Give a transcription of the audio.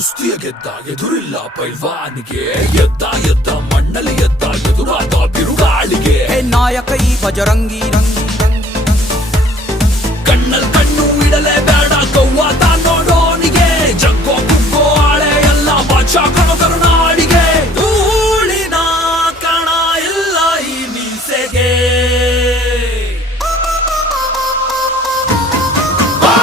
ಕುಸ್ತಿಯ ಗೆದ್ದ ಎದುರಿಲ್ಲ ಪೈಲ್ವಾನಿಗೆ ಎದ್ದ ಎದ್ದ ಮಣ್ಣಲ್ಲಿ ಎದ್ದ ಎದುರಾದ ಬಿರುಗಾಳಿಗೆ ನಾಯಕ ಈ ಬಜರಂಗಿ ರಂಗಿ ಕಣ್ಣಲ್